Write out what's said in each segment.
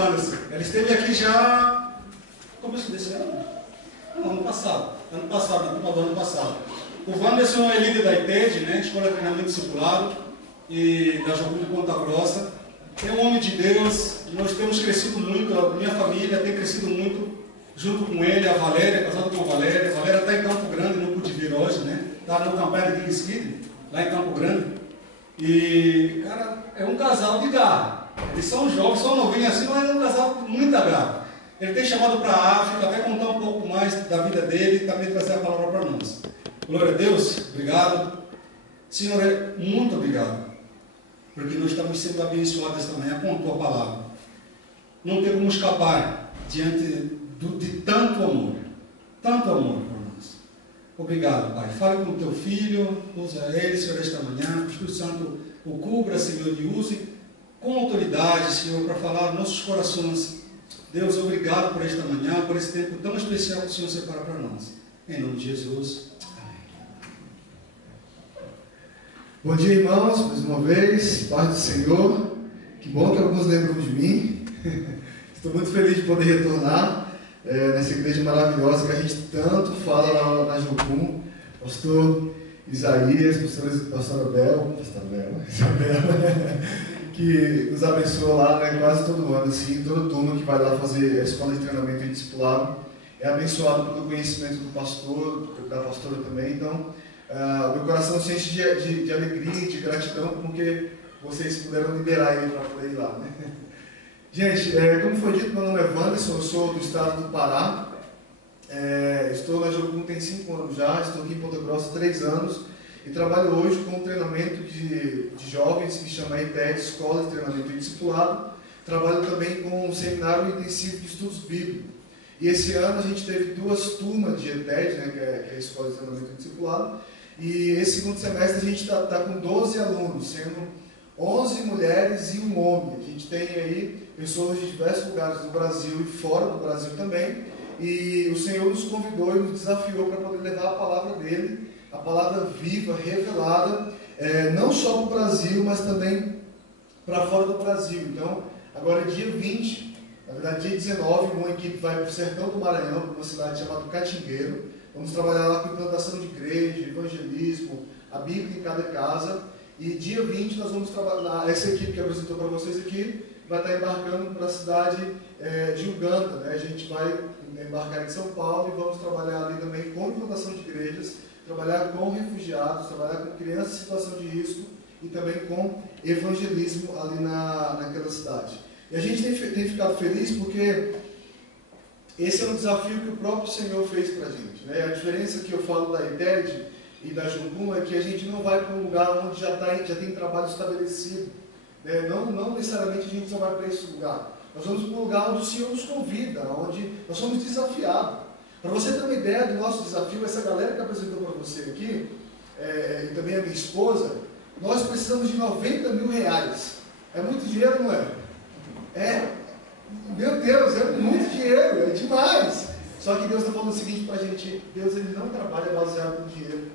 Wanderson. Ele esteve aqui já no começo desse ano? Não, ano passado. Ano passado, na turma do ano passado. O Wanderson é líder da ITED, né? Escola de Treinamento Discipulado, e da Jocum de Ponta Grossa. É um homem de Deus. Nós temos crescido muito, a minha família tem crescido muito junto com ele, a Valéria, casado com a Valéria. A Valéria está em Campo Grande, não pude vir hoje, né? Está no campanha de Kings Kid, lá em Campo Grande. E, cara, é um casal de garra. Eles são jovens, são novinhos assim, mas é um casal com muita garra. Ele tem chamado para a África, vai contar um pouco mais da vida dele e também trazer a palavra para nós. Glória a Deus, obrigado. Senhor, muito obrigado. Porque nós estamos sendo abençoados esta manhã com a tua palavra. Não tem como escapar diante de tanto amor por nós. Obrigado, Pai. Fale com o teu filho, usa ele, Senhor, esta manhã. O Espírito Santo o cubra, Senhor, e use com autoridade, Senhor, para falar nossos corações. Deus, obrigado por esta manhã, por esse tempo tão especial que o Senhor separa para nós. Em nome de Jesus. Bom dia, irmãos, mais uma vez, paz do Senhor. Que bom que alguns lembram de mim. Estou muito feliz de poder retornar nessa igreja maravilhosa que a gente tanto fala lá na Jocum. Pastor Isaías, pastora Isabel, que nos abençoa lá, né, quase todo ano, assim, toda turma que vai lá fazer a escola de treinamento e discipulado é abençoado pelo conhecimento do pastor, da pastora também. Então, meu coração se enche de alegria e de gratidão porque vocês puderam liberar ele para poder ir lá, né? Gente, como foi dito, meu nome é Wanderson, eu sou do estado do Pará. Estou na Jocum tem 5 anos já, estou aqui em Ponta Grossa há 3 anos e trabalho hoje com um treinamento de jovens que chama ITED, Escola de Treinamento e Discipulado. Trabalho também com um seminário intensivo de estudos bíblicos. E esse ano a gente teve 2 turmas de ITED, né, que é a Escola de Treinamento e Discipulado. E esse segundo semestre a gente está com 12 alunos, sendo 11 mulheres e um homem. A gente tem aí pessoas de diversos lugares do Brasil e fora do Brasil também. E o Senhor nos convidou e nos desafiou para poder levar a palavra dele, a palavra viva, revelada, não só para o Brasil, mas também para fora do Brasil. Então, agora dia 20, na verdade dia 19, uma equipe vai para o sertão do Maranhão, para uma cidade chamada Catingueiro. Vamos trabalhar lá com implantação de igreja, evangelismo, a Bíblia em cada casa. E dia 20 nós vamos trabalhar, essa equipe que apresentou para vocês aqui, vai estar embarcando para a cidade de Uganda, né? A gente vai embarcar em São Paulo e vamos trabalhar ali também com implantação de igrejas, trabalhar com refugiados, trabalhar com crianças em situação de risco e também com evangelismo ali naquela cidade. E a gente tem ficado feliz porque esse é um desafio que o próprio Senhor fez para a gente, né? A diferença que eu falo da ITED e da Jocum é que a gente não vai para um lugar onde já tem trabalho estabelecido, né? Não necessariamente a gente só vai para esse lugar. Nós vamos para um lugar onde o Senhor nos convida, onde nós somos desafiados. Para você ter uma ideia do nosso desafio, essa galera que apresentou para você aqui, e também a minha esposa, nós precisamos de 90 mil reais. É muito dinheiro, não é? Meu Deus, é muito dinheiro, é demais. Só que Deus está falando o seguinte para a gente: Deus ele não trabalha baseado no dinheiro.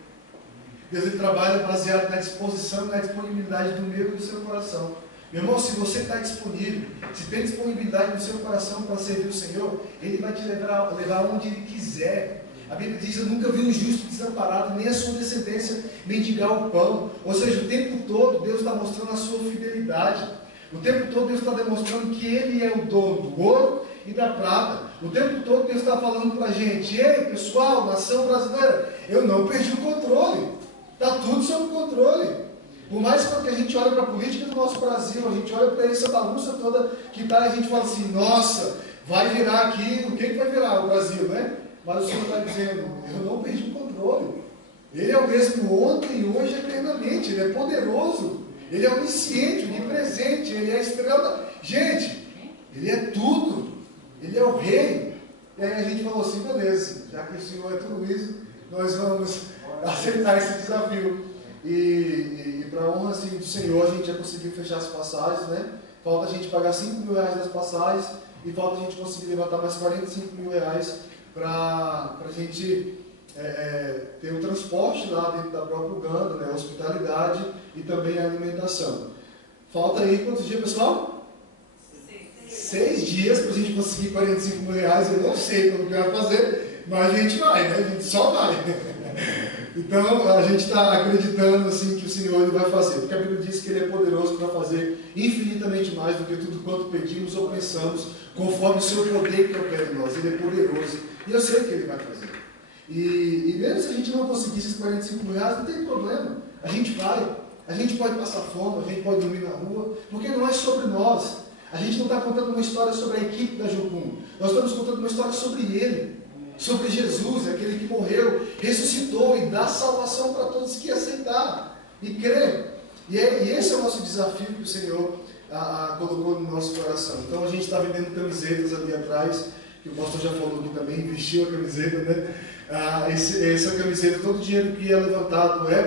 Deus ele trabalha baseado na disposição e na disponibilidade do meu e do seu coração. Meu irmão, se você está disponível, se tem disponibilidade no seu coração para servir o Senhor, Ele vai te levar onde Ele quiser. A Bíblia diz: eu nunca vi um justo desamparado, nem a sua descendência mendigar o pão. Ou seja, o tempo todo Deus está mostrando a sua fidelidade. O tempo todo Deus está demonstrando que Ele é o dono do ouro e da prata. O tempo todo Deus está falando para a gente: ei, pessoal, nação brasileira, eu não perdi o controle. Está tudo sob controle. Por mais que a gente olhe para a política do nosso Brasil, a gente olha para essa bagunça toda que está, a gente fala assim: nossa, vai virar aqui, o que vai virar o Brasil, né? Mas o Senhor está dizendo: eu não perdi o controle. Ele é o mesmo ontem, hoje e eternamente. Ele é poderoso, Ele é onisciente, onipresente, Ele é a estrela. Gente, Ele é tudo. Ele é o Rei. E aí a gente falou assim: beleza, já que o Senhor é tudo isso, nós vamos aceitar esse desafio. E para a honra assim, do Senhor, a gente já conseguiu fechar as passagens, né? Falta a gente pagar 5 mil reais das passagens e falta a gente conseguir levantar mais 45 mil reais para a gente ter o transporte lá dentro da própria Uganda, né? A hospitalidade e também a alimentação. Falta aí quantos dias, pessoal? 6 dias para a gente conseguir 45 mil reais. Eu não sei como que vai fazer, mas a gente vai, né? A gente só vai. Então a gente está acreditando assim que o Senhor ele vai fazer, porque a Bíblia diz que Ele é poderoso para fazer infinitamente mais do que tudo quanto pedimos ou pensamos, conforme o seu poder que opera em nós. Ele é poderoso e eu sei que Ele vai fazer. E mesmo se a gente não conseguir esses 45 mil reais, não tem problema, a gente vai. A gente pode passar fome, a gente pode dormir na rua, porque não é sobre nós. A gente não está contando uma história sobre a equipe da Jocum, nós estamos contando uma história sobre Ele. Sobre Jesus, aquele que morreu, ressuscitou e dá salvação para todos que aceitar e crer. E esse é o nosso desafio que o Senhor colocou no nosso coração. Então a gente está vendendo camisetas ali atrás, que o pastor já falou aqui também, vestiu a camiseta, né? Essa camiseta, todo o dinheiro que é levantado é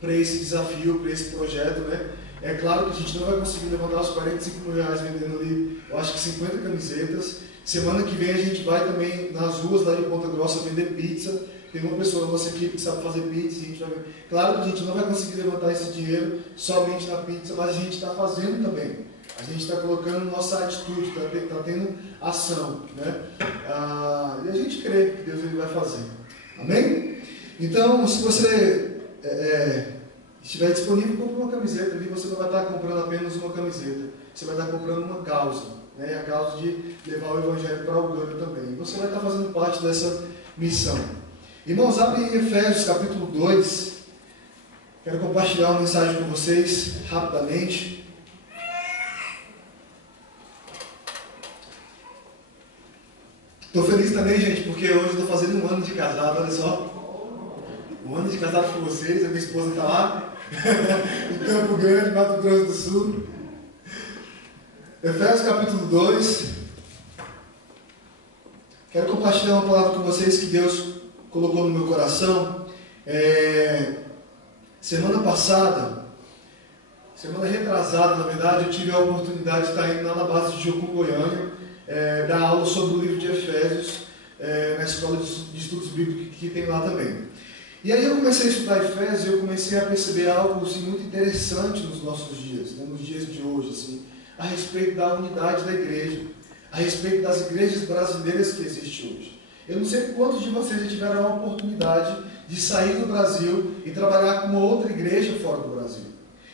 para esse desafio, para esse projeto, né? É claro que a gente não vai conseguir levantar os 45 mil reais vendendo ali, eu acho que 50 camisetas. Semana que vem a gente vai também nas ruas lá de Ponta Grossa vender pizza. Tem uma pessoa da nossa equipe que sabe fazer pizza. A gente vai... Claro que a gente não vai conseguir levantar esse dinheiro somente na pizza, mas a gente está fazendo também. A gente está colocando nossa atitude, está tendo ação, né? E a gente crê que Deus ele vai fazer. Amém? Então, se você estiver disponível, compre uma camiseta ali. Você não vai estar comprando apenas uma camiseta, você vai estar comprando uma causa. A causa de levar o Evangelho para Uganda também. E você vai estar fazendo parte dessa missão. Irmãos, abre em Efésios capítulo 2. Quero compartilhar uma mensagem com vocês rapidamente. Estou feliz também, gente, porque hoje estou fazendo 1 ano de casado, olha só. 1 ano de casado com vocês, a minha esposa está lá, em Campo Grande, Mato Grosso do Sul. Efésios capítulo 2. Quero compartilhar uma palavra com vocês que Deus colocou no meu coração. Semana passada, semana retrasada, na verdade, eu tive a oportunidade de estar indo lá na base de Jocum, Goiânia, dar aula sobre o livro de Efésios, na escola de estudos bíblicos que tem lá também. E aí eu comecei a estudar Efésios e eu comecei a perceber algo assim, muito interessante nos nossos dias, né, nos dias de hoje, assim, a respeito da unidade da igreja, a respeito das igrejas brasileiras que existem hoje. Eu não sei quantos de vocês já tiveram a oportunidade de sair do Brasil e trabalhar com uma outra igreja fora do Brasil.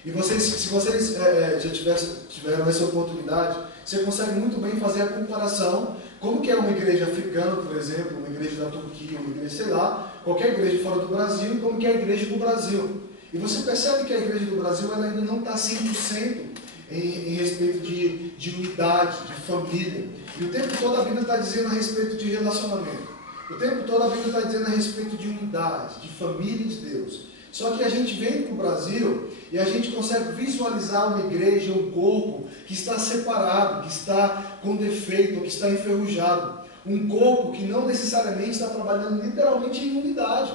E vocês, se vocês já tiveram essa oportunidade, você consegue muito bem fazer a comparação, como que é uma igreja africana, por exemplo, uma igreja da Turquia, uma igreja, sei lá, qualquer igreja fora do Brasil, e como que é a igreja do Brasil. E você percebe que a igreja do Brasil ela ainda não está 100% em respeito de unidade, de família. E o tempo todo a Bíblia está dizendo a respeito de relacionamento. O tempo todo a Bíblia está dizendo a respeito de unidade, de família de Deus. Só que a gente vem para o Brasil e a gente consegue visualizar uma igreja, um corpo que está separado, que está com defeito, que está enferrujado. Um corpo que não necessariamente está trabalhando literalmente em unidade.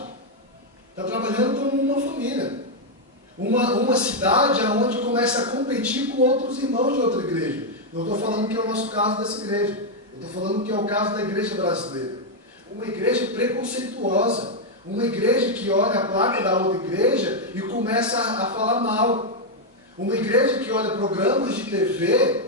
Está trabalhando como uma família. Uma cidade onde começa a competir com outros irmãos de outra igreja. Não estou falando que é o nosso caso dessa igreja. Eu estou falando que é o caso da igreja brasileira. Uma igreja preconceituosa. Uma igreja que olha a placa da outra igreja e começa a falar mal. Uma igreja que olha programas de TV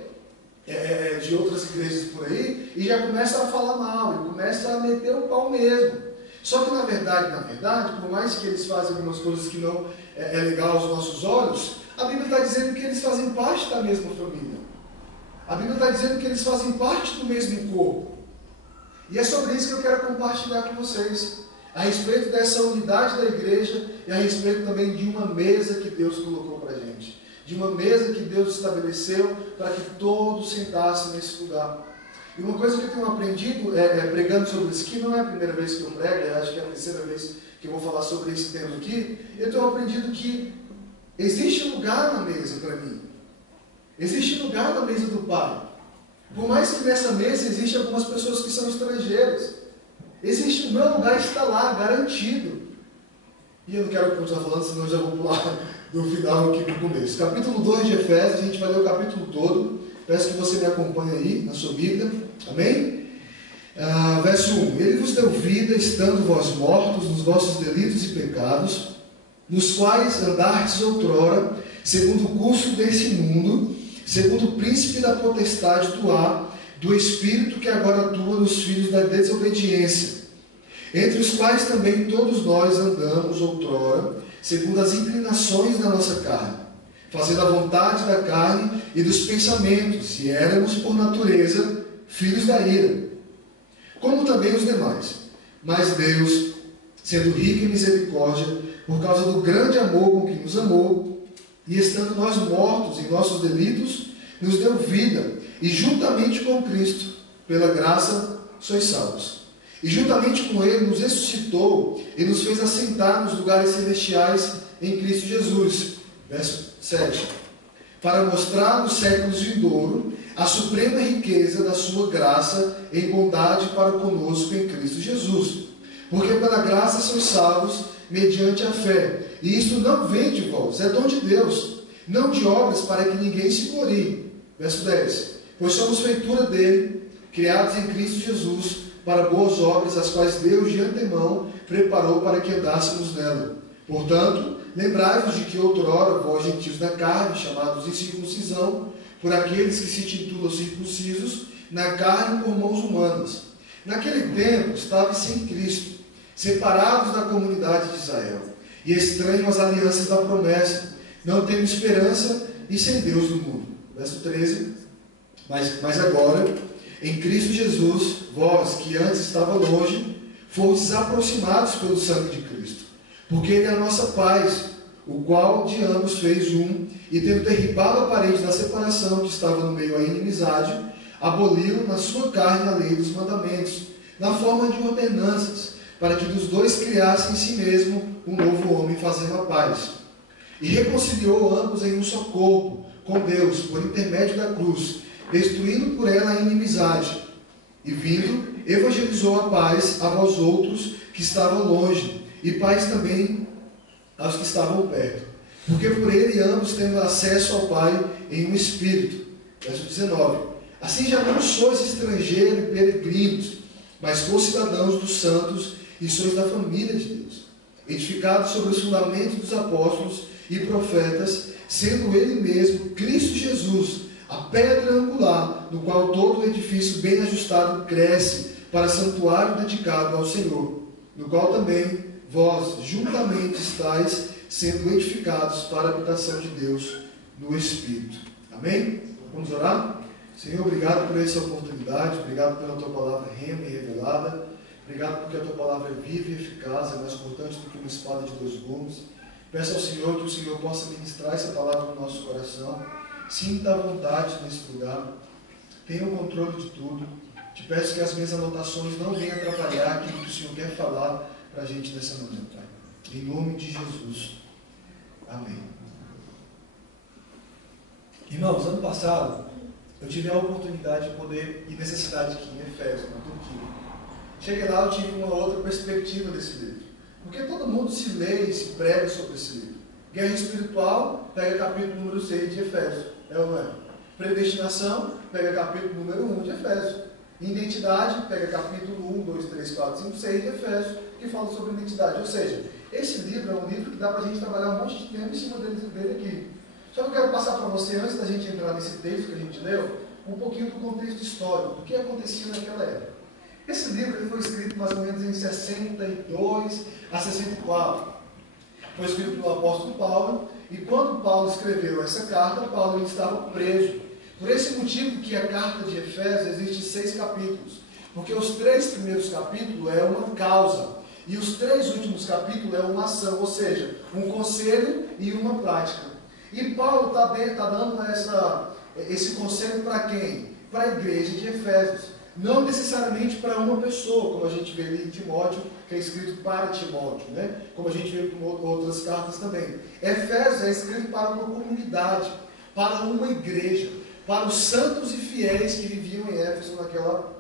de outras igrejas por aí e já começa a falar mal, e começa a meter o pau mesmo. Só que na verdade, por mais que eles façam algumas coisas que não é legal aos nossos olhos, a Bíblia está dizendo que eles fazem parte da mesma família. A Bíblia está dizendo que eles fazem parte do mesmo corpo. E é sobre isso que eu quero compartilhar com vocês, a respeito dessa unidade da igreja e a respeito também de uma mesa que Deus colocou para a gente. De uma mesa que Deus estabeleceu para que todos sentassem nesse lugar. E uma coisa que eu tenho aprendido, pregando sobre isso aqui, não é a primeira vez que eu prego, acho que é a terceira vez que eu vou falar sobre esse tema aqui, eu tenho aprendido que existe lugar na mesa para mim. Existe lugar na mesa do Pai. Por mais que nessa mesa existam algumas pessoas que são estrangeiras, existe o meu lugar está lá, garantido. E eu não quero continuar falando, senão eu já vou pular do final aqui para o começo. Capítulo 2 de Efésios, a gente vai ler o capítulo todo. Peço que você me acompanhe aí na sua Bíblia. Amém? Verso 1. Ele vos deu vida, estando vós mortos nos vossos delitos e pecados, nos quais andastes outrora, segundo o curso desse mundo, segundo o príncipe da potestade do ar, do espírito que agora atua nos filhos da desobediência, entre os quais também todos nós andamos outrora, segundo as inclinações da nossa carne, fazendo a vontade da carne e dos pensamentos, e éramos, por natureza, filhos da ira, como também os demais. Mas Deus, sendo rico em misericórdia, por causa do grande amor com que nos amou, e estando nós mortos em nossos delitos, nos deu vida, e juntamente com Cristo, pela graça, sois salvos. E juntamente com Ele nos ressuscitou e nos fez assentar nos lugares celestiais em Cristo Jesus. Verso 7. Para mostrar nos séculos vindouros a suprema riqueza da sua graça em bondade para conosco em Cristo Jesus. Porque pela graça sois salvos mediante a fé. E isto não vem de vós, é dom de Deus, não de obras para que ninguém se glorie. Verso 10. Pois somos feitura dele, criados em Cristo Jesus, para boas obras, as quais Deus de antemão preparou para que andássemos nela. Portanto, lembrai-vos de que outrora vós, gentios da carne, chamados incircuncisão, por aqueles que se titulam circuncisos, na carne por mãos humanas. Naquele tempo, estáveis sem Cristo, separados da comunidade de Israel, e estranhos às alianças da promessa, não tendo esperança e sem Deus no mundo. Verso 13. Mas agora, em Cristo Jesus, vós que antes estavam longe, fostes aproximados pelo sangue de Cristo, porque Ele é a nossa paz, o qual de ambos fez um, e tendo derribado a parede da separação que estava no meio à inimizade, aboliu na sua carne a lei dos mandamentos, na forma de ordenanças, para que dos dois criasse em si mesmo um novo homem, fazendo a paz. E reconciliou ambos em um só corpo, com Deus, por intermédio da cruz, destruindo por ela a inimizade, e vindo, evangelizou a paz a vós outros que estavam longe, e paz também aos que estavam perto, porque por ele ambos temos acesso ao Pai em um Espírito. Verso 19. Assim já não sois estrangeiros e peregrinos, mas co-cidadãos dos santos, e sois da família de Deus, edificados sobre os fundamentos dos apóstolos e profetas, sendo ele mesmo, Cristo Jesus, a pedra angular, no qual todo o edifício bem ajustado cresce para santuário dedicado ao Senhor, no qual também vós juntamente estáis sendo edificados para a habitação de Deus no Espírito. Amém? Vamos orar? Senhor, obrigado por essa oportunidade, obrigado pela tua palavra rema e revelada, obrigado porque a tua palavra é viva e eficaz, é mais cortante do que uma espada de dois gumes. Peço ao Senhor que o Senhor possa ministrar essa palavra no nosso coração. Sinta a vontade nesse lugar, tenha o controle de tudo. Te peço que as minhas anotações não venham atrapalhar aquilo que o Senhor quer falar para a gente nessa manhã, Pai. Em nome de Jesus. Amém. Irmãos, ano passado eu tive a oportunidade de poder ir nessa cidade aqui em Éfeso, na Turquia. Cheguei lá, eu tive uma outra perspectiva desse livro. Porque todo mundo se lê e se prega sobre esse livro. Guerra espiritual, pega capítulo número 6 de Efésios. É ou não é? Predestinação, pega capítulo número 1 de Efésios. Identidade, pega capítulo 1, 2, 3, 4, 5, 6 de Efésios, que fala sobre identidade. Ou seja, esse livro é um livro que dá para a gente trabalhar um monte de tempo em cima dele aqui. Só que eu quero passar para você, antes da gente entrar nesse texto que a gente leu, um pouquinho do contexto histórico, do que acontecia naquela época. Esse livro ele foi escrito mais ou menos em 62 a 64. Foi escrito pelo apóstolo Paulo, e quando Paulo escreveu essa carta, Paulo estava preso. Por esse motivo que a carta de Efésios existe 6 capítulos, porque os 3 primeiros capítulos é uma causa, e os 3 últimos capítulos é uma ação, ou seja, um conselho e uma prática. E Paulo está dando esse conselho para quem? Para a igreja de Efésios. Não necessariamente para uma pessoa, como a gente vê ali em Timóteo, que é escrito para Timóteo, né? Como a gente vê em outras cartas também. Efésios é escrito para uma comunidade, para uma igreja, para os santos e fiéis que viviam em Éfeso naquela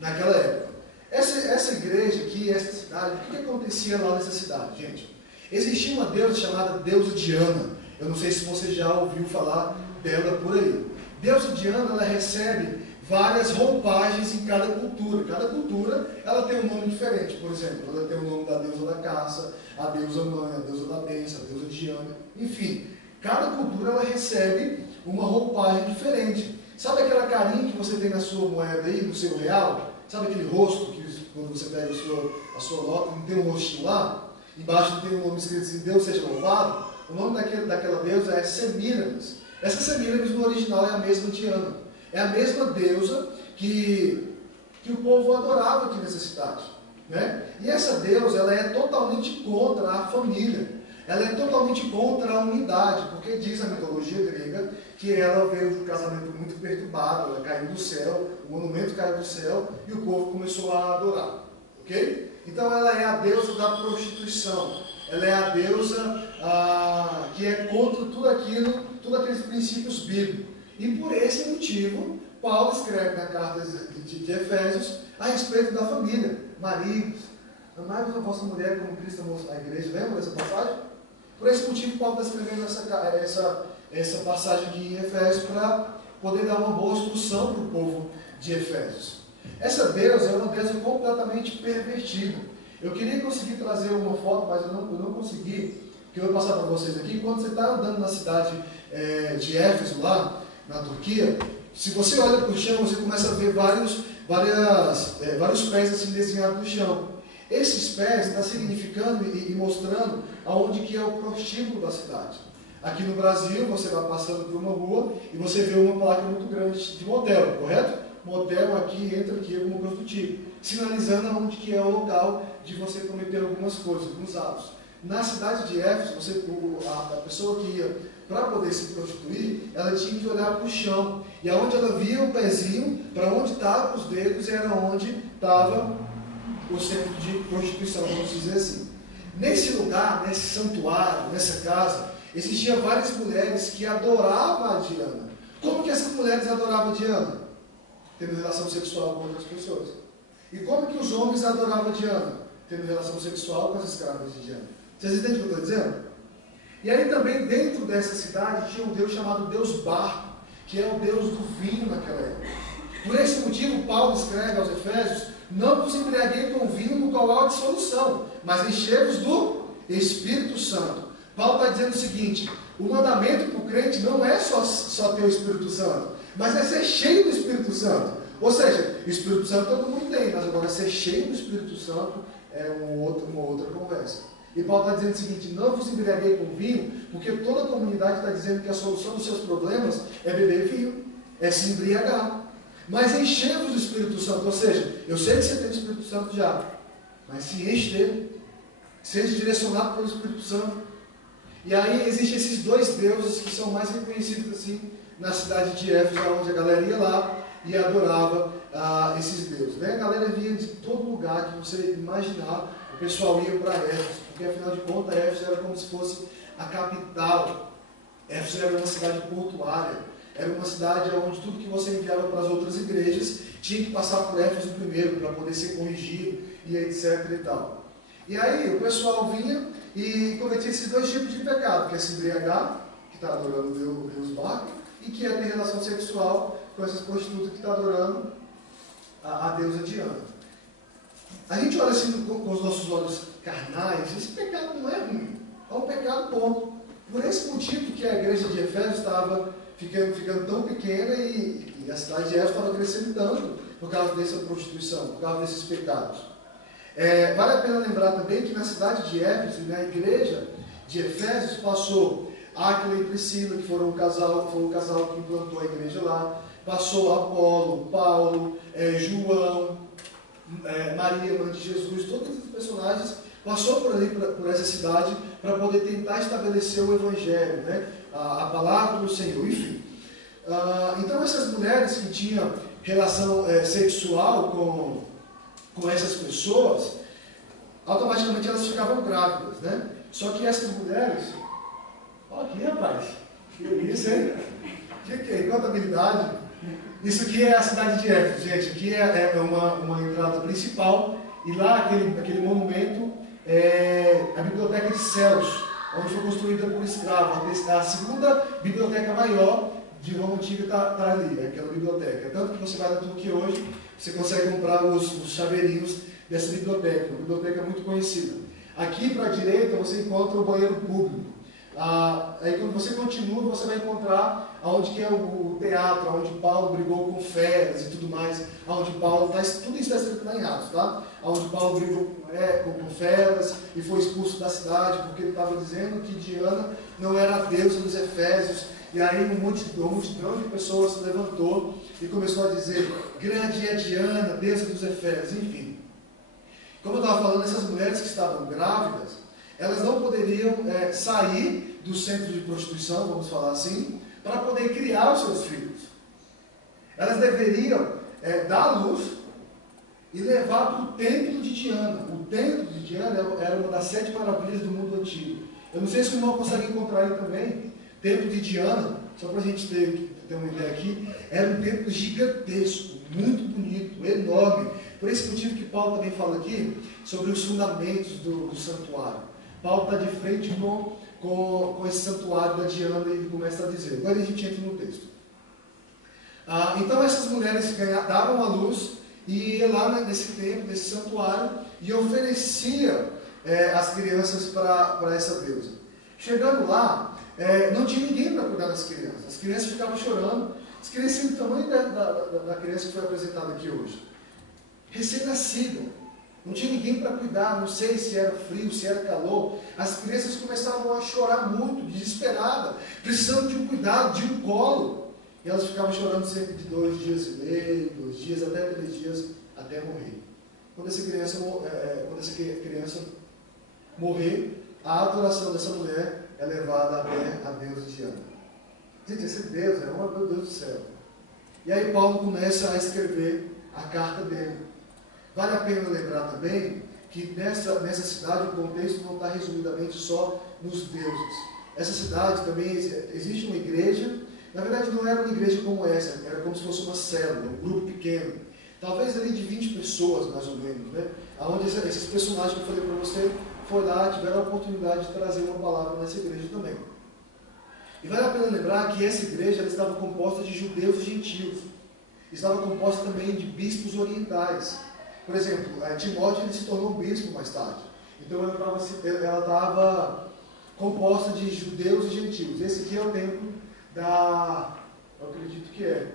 época. Essa igreja aqui, essa cidade, o que acontecia lá nessa cidade, gente? Existia uma deusa chamada deusa Diana. Eu não sei se você já ouviu falar dela por aí. Deusa Diana, ela recebe várias roupagens em cada cultura. Cada cultura, ela tem um nome diferente. Por exemplo, ela tem o nome da deusa da caça, a deusa mãe, a deusa da bênção, a deusa Diana. Enfim, cada cultura ela recebe uma roupagem diferente. Sabe aquela carinha que você tem na sua moeda aí, no seu real? Sabe aquele rosto que quando você pega a sua nota, não tem um rostinho lá? Embaixo tem um nome escrito assim, Deus seja louvado. O nome daquela deusa é Semíramis. Essa Semíramis no original é a mesma Diana. É a mesma deusa que o povo adorava aqui nessa cidade. Né? E essa deusa, ela é totalmente contra a família. Ela é totalmente contra a unidade, porque diz a mitologia grega que ela veio de um casamento muito perturbado, ela caiu do céu, o monumento caiu do céu e o povo começou a adorar. Ok? Então ela é a deusa da prostituição. Ela é a deusa que é contra todos aqueles princípios bíblicos. E por esse motivo, Paulo escreve na carta de Efésios a respeito da família. Maridos, amai-vos a vossa mulher como Cristo amou a igreja. Lembra dessa passagem? Por esse motivo, Paulo está escrevendo essa passagem aqui em Efésios para poder dar uma boa instrução para o povo de Efésios. Essa deusa é uma deusa completamente pervertida. Eu queria conseguir trazer uma foto, mas eu não consegui, que eu vou passar para vocês aqui. Quando você está andando na cidade de Éfeso, lá na Turquia, se você olha para o chão, você começa a ver vários pés assim desenhados no chão. Esses pés estão significando e mostrando aonde que é o prostíbulo da cidade. Aqui no Brasil, você vai passando por uma rua e você vê uma placa muito grande de motel, correto? Motel aqui, entra aqui, alguma coisa do tipo. Sinalizando aonde que é o local de você cometer algumas coisas, alguns atos. Na cidade de Éfeso, a pessoa que ia para poder se prostituir, ela tinha que olhar para o chão. E aonde ela via o pezinho, para onde estavam os dedos, era onde estava o centro de prostituição, vamos dizer assim. Nesse lugar, nesse santuário, nessa casa, existiam várias mulheres que adoravam a Diana. Como que essas mulheres adoravam a Diana? Tendo relação sexual com outras pessoas. E como que os homens adoravam a Diana? Tendo relação sexual com as escravas de Diana. Vocês entendem o que eu estou dizendo? E aí também dentro dessa cidade tinha um deus chamado Deus Bar, que é o deus do vinho naquela época. Por esse motivo, Paulo escreve aos Efésios: não vos embriaguei com vinho no qual há dissolução, mas enchei-vos do Espírito Santo. Paulo está dizendo o seguinte: o mandamento para o crente não é só ter o Espírito Santo, mas é ser cheio do Espírito Santo. Ou seja, o Espírito Santo todo mundo tem, mas agora ser cheio do Espírito Santo é uma outra conversa. E Paulo está dizendo o seguinte: não vos embriaguei com vinho, porque toda a comunidade está dizendo que a solução dos seus problemas é beber vinho, é se embriagar. Mas enchei-vos do Espírito Santo, ou seja, eu sei que você tem o Espírito Santo já, mas se enche dele, seja direcionado pelo Espírito Santo. E aí existem esses dois deuses que são mais reconhecidos assim na cidade de Éfeso, onde a galera ia lá e adorava esses deuses. Né? A galera vinha de todo lugar que você imaginar, o pessoal ia para Éfeso, porque afinal de contas Éfeso era como se fosse a capital. Éfeso era uma cidade portuária. Era uma cidade onde tudo que você enviava para as outras igrejas tinha que passar por Éfeso primeiro, para poder ser corrigido, e etc e tal. E aí o pessoal vinha e cometia esses dois tipos de pecado, que é se embriagar, que está adorando o Deus Bar, e que é ter relação sexual com essas prostitutas que está adorando a deusa Diana. A gente olha assim com os nossos olhos carnais, esse pecado não é ruim, é um pecado ponto. Por esse motivo que a igreja de Efésios estava ficando tão pequena e a cidade de Éfeso estava crescendo tanto por causa dessa prostituição, por causa desses pecados. Vale a pena lembrar também que na cidade de Éfeso, na igreja de Efésios, passou Áquila e Priscila, que foi o casal que implantou a igreja lá, passou Apolo, Paulo, João, Maria, mãe de Jesus, todos esses personagens passou por ali, por essa cidade, para poder tentar estabelecer o Evangelho, né? A palavra do Senhor, enfim. Então essas mulheres que tinham relação sexual com essas pessoas, automaticamente elas ficavam grávidas, né? Só que essas mulheres, olha aqui, rapaz, que isso, hein? Que contabilidade. Isso aqui é a cidade de Éfeso, gente. Aqui é uma entrada principal, e lá aquele monumento é a Biblioteca de Celos, onde foi construída por escravos. A segunda biblioteca maior de Roma Antiga está ali, aquela biblioteca. Tanto que você vai na Turquia hoje, você consegue comprar os chaveirinhos dessa biblioteca. Uma biblioteca muito conhecida. Aqui para a direita você encontra o banheiro público. Aí quando você continua, você vai encontrar onde que é o teatro, onde Paulo brigou com feras e tudo mais, onde Paulo, tudo isso está escrito lá em Atos, tá? Onde Paulo brigou com feras e foi expulso da cidade, porque ele estava dizendo que Diana não era a deusa dos Efésios. E aí uma multidão de pessoas se levantou e começou a dizer: grande é Diana, deusa dos Efésios, enfim. Como eu estava falando, essas mulheres que estavam grávidas, elas não poderiam sair do centro de prostituição, vamos falar assim, para poder criar os seus filhos. Elas deveriam dar à luz e levar para o templo de Diana. O templo de Diana era uma das 7 maravilhas do mundo antigo. Eu não sei se o irmão consegue encontrar aí também. Templo de Diana, só para a gente ter uma ideia aqui, era um templo gigantesco, muito bonito, enorme. Por esse motivo que Paulo também fala aqui sobre os fundamentos do santuário. Paulo está de frente com esse santuário da Diana e ele começa a dizer. Agora a gente entra no texto. Então essas mulheres davam à luz e ia lá nesse templo, nesse santuário, e oferecia as crianças para essa deusa. Chegando lá, não tinha ninguém para cuidar das crianças. As crianças ficavam chorando. As crianças do tamanho da criança que foi apresentada aqui hoje. Recém-nascida. Não tinha ninguém para cuidar, não sei se era frio, se era calor. As crianças começavam a chorar muito, desesperadas, precisando de um cuidado, de um colo. E elas ficavam chorando cerca de 2 dias e meio, 2 dias, até 3 dias, até morrer. Quando essa criança morrer, a adoração dessa mulher é levada até a deusa Diana. Gente, esse Deus é meu Deus do céu. E aí Paulo começa a escrever a carta dele. Vale a pena lembrar também que nessa cidade o contexto não está resumidamente só nos deuses. Essa cidade também existe uma igreja. Na verdade não era uma igreja como essa, era como se fosse uma célula, um grupo pequeno. Talvez ali de 20 pessoas mais ou menos, né? Onde esses personagens que eu falei para você foi lá, tiveram a oportunidade de trazer uma palavra nessa igreja também. E vale a pena lembrar que essa igreja ela estava composta de judeus e gentios. Estava composta também de bispos orientais. Por exemplo, Timóteo ele se tornou bispo mais tarde. Então ela estava composta de judeus e gentios. Esse aqui é o templo eu acredito que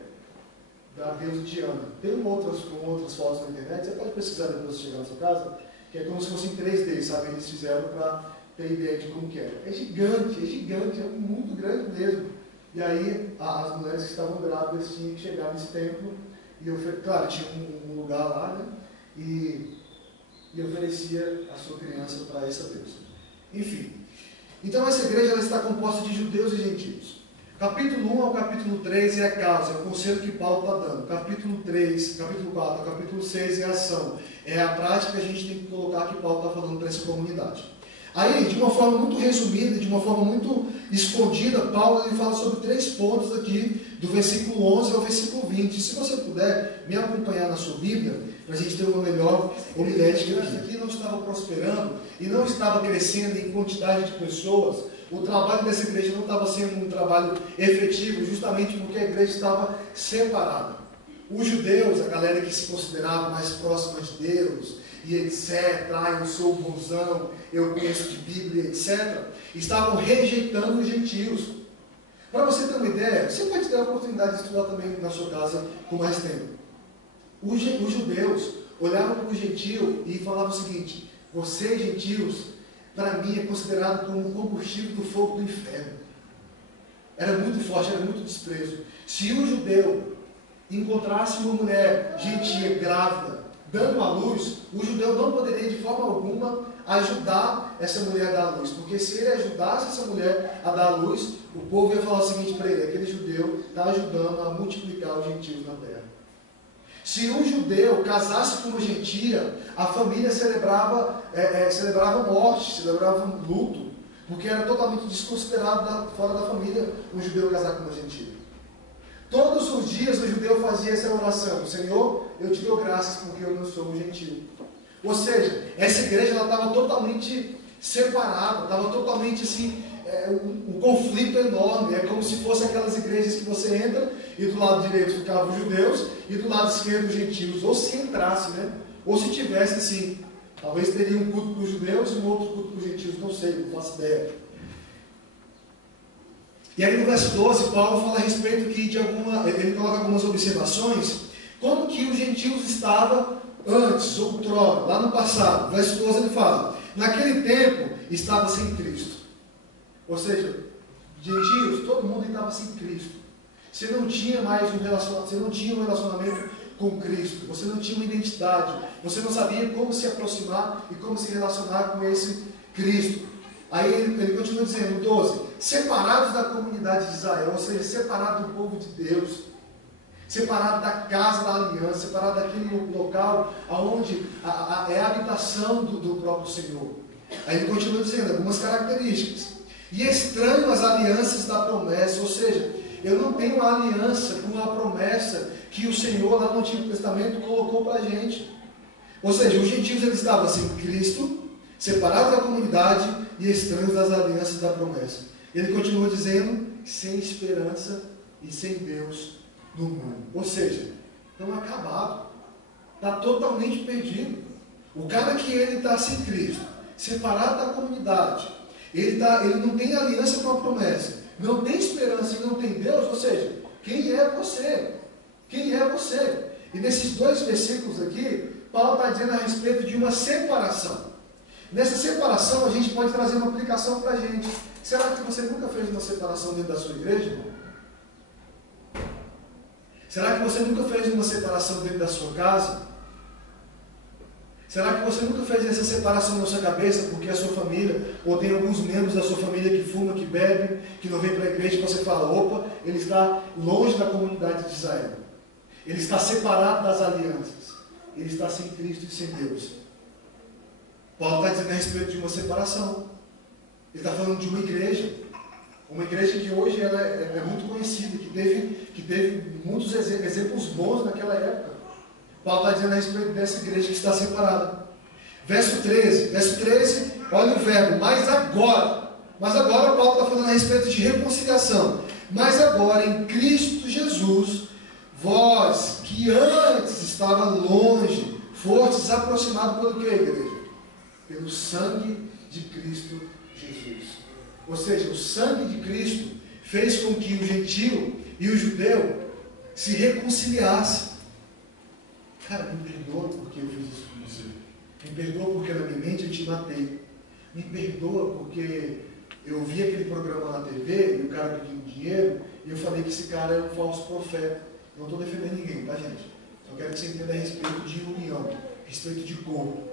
da deusa Diana. Tem outras fotos na internet, você pode pesquisar depois de chegar na sua casa, que é como se fosse em 3D, sabe? Eles fizeram para ter ideia de como que é. É gigante, é muito grande mesmo. E aí as mulheres que estavam grávidas tinham que chegar nesse templo e claro, tinha um lugar lá, né? E oferecia a sua criança para essa deusa. Enfim, então essa igreja ela está composta de judeus e gentios. Capítulo 1 ao capítulo 3 é a causa, é o conselho que Paulo está dando. Capítulo 4 ao capítulo 6 é a ação. É a prática que a gente tem que colocar que Paulo está falando para essa comunidade. Aí, de uma forma muito resumida, de uma forma muito escondida, Paulo ele fala sobre 3 pontos aqui, do versículo 11 ao versículo 20. Se você puder me acompanhar na sua Bíblia, para a gente ter uma melhor homilética aqui não estava prosperando e não estava crescendo em quantidade de pessoas. O trabalho dessa igreja não estava sendo um trabalho efetivo, justamente porque a igreja estava separada. Os judeus, a galera que se considerava mais próxima de Deus, e etc., eu sou bonzão, eu conheço de Bíblia, etc., estavam rejeitando os gentios. Para você ter uma ideia, você pode ter a oportunidade de estudar também na sua casa com mais tempo. Os judeus olhavam para o gentio e falavam o seguinte: vocês, gentios, para mim é considerado como combustível do fogo do inferno. Era muito forte, era muito desprezo. Se um judeu encontrasse uma mulher gentia, grávida, dando à luz, o judeu não poderia de forma alguma ajudar essa mulher a dar à luz. Porque se ele ajudasse essa mulher a dar à luz, o povo ia falar o seguinte para ele: aquele judeu está ajudando a multiplicar os gentios na terra. Se um judeu casasse com uma gentia, a família celebrava morte, celebrava luto, porque era totalmente desconsiderado fora da família um judeu casar com uma gentia. Todos os dias o judeu fazia essa oração: Senhor, eu te dou graças porque eu não sou um gentio. Ou seja, essa igreja estava totalmente separada, estava totalmente assim, um conflito enorme. É como se fosse aquelas igrejas que você entra e do lado direito ficavam os judeus e do lado esquerdo os gentios. Ou se entrasse, né? Ou se tivesse assim, talvez teria um culto para os judeus e um outro culto para os gentios, não sei, não faço ideia. E aí no verso 12, Paulo fala a respeito que ele coloca algumas observações, como que os gentios estavam antes, outrora, lá no passado. Verso 12 ele fala, naquele tempo estava sem Cristo. Ou seja, gentios, todo mundo estava sem Cristo. Você não tinha mais um relacionamento com Cristo, você não tinha uma identidade, você não sabia como se aproximar e como se relacionar com esse Cristo. Aí ele continua dizendo, 12, separados da comunidade de Israel, ou seja, separados do povo de Deus, separados da casa da aliança, separados daquele local onde é a habitação do próprio Senhor. Aí ele continua dizendo algumas características. E estranho às alianças da promessa, ou seja, eu não tenho uma aliança com a promessa que o Senhor lá no Antigo Testamento colocou para a gente. Ou seja, os gentios eles estavam sem Cristo, separados da comunidade e estranhos das alianças da promessa. Ele continua dizendo, sem esperança e sem Deus no mundo. Ou seja, estão acabados, está totalmente perdido. O cara que ele está sem Cristo, separado da comunidade, ele não tem aliança com a promessa, não tem esperança e não tem Deus, ou seja, quem é você? Quem é você? E nesses dois versículos aqui, Paulo está dizendo a respeito de uma separação. Nessa separação, a gente pode trazer uma aplicação para a gente. Será que você nunca fez uma separação dentro da sua igreja, irmão? Será que você nunca fez uma separação dentro da sua casa? Será que você nunca fez essa separação na sua cabeça porque a sua família, ou tem alguns membros da sua família que fumam, que bebem, que não vem para a igreja e você fala, opa, ele está longe da comunidade de Israel. Ele está separado das alianças. Ele está sem Cristo e sem Deus. Paulo está dizendo a respeito de uma separação. Ele está falando de uma igreja que hoje ela é muito conhecida, que teve muitos exemplos bons naquela época. Paulo está dizendo a respeito dessa igreja que está separada. Verso 13, olha o verbo, mas agora Paulo está falando a respeito de reconciliação. Mas agora em Cristo Jesus, vós que antes estavam longe, fostes aproximados pelo que, igreja? Pelo sangue de Cristo Jesus. Ou seja, o sangue de Cristo fez com que o gentio e o judeu se reconciliassem. Cara, me perdoa porque eu fiz isso com você. Me perdoa porque na minha mente eu te matei. Me perdoa porque eu vi aquele programa na TV e o cara pedindo dinheiro e eu falei que esse cara era um falso profeta. Não estou defendendo ninguém, tá, gente? Só quero que você entenda a respeito de união, a respeito de corpo.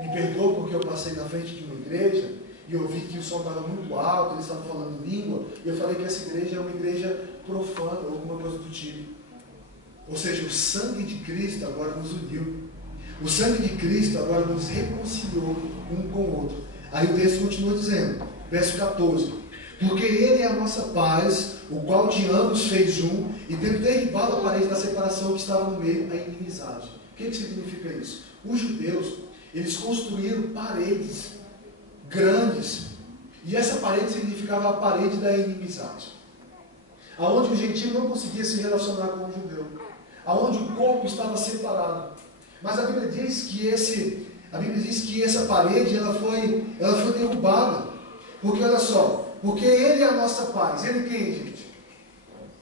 Me perdoa porque eu passei na frente de uma igreja e eu vi que o som estava muito alto, eles estavam falando língua, e eu falei que essa igreja é uma igreja profana, ou alguma coisa do tipo. Ou seja, o sangue de Cristo agora nos uniu. O sangue de Cristo agora nos reconciliou um com o outro. Aí o texto continua dizendo, verso 14, porque Ele é a nossa paz, o qual de ambos fez um, e tendo derribado a parede da separação que estava no meio, a inimizade. O que significa isso? Os judeus, eles construíram paredes grandes, e essa parede significava a parede da inimizade, aonde o gentio não conseguia se relacionar com o judeu, aonde o corpo estava separado. Mas a Bíblia diz que essa parede ela foi derrubada, porque olha só, porque Ele é a nossa paz. Ele quem, gente?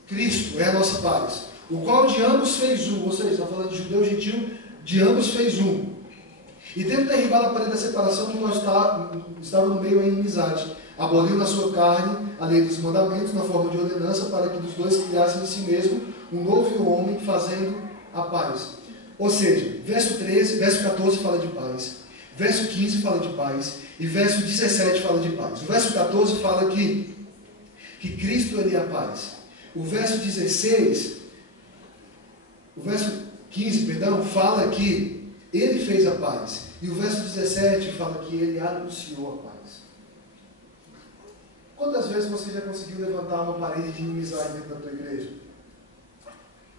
Cristo é a nossa paz, o qual de ambos fez um, ou seja, está falando de judeu e gentio, de ambos fez um. E tendo derribado a parede da separação, que nós estava no meio a inimizade, aboliu na sua carne a lei dos mandamentos, na forma de ordenança, para que dos dois criassem em si mesmo um novo homem, fazendo a paz. Ou seja, verso 14 fala de paz, verso 15 fala de paz, e verso 17 fala de paz. O verso 14 fala que Cristo ele é a paz. O verso 15, fala que Ele fez a paz. E o verso 17 fala que Ele anunciou a paz. Quantas vezes você já conseguiu levantar uma parede de inimizade dentro da tua igreja?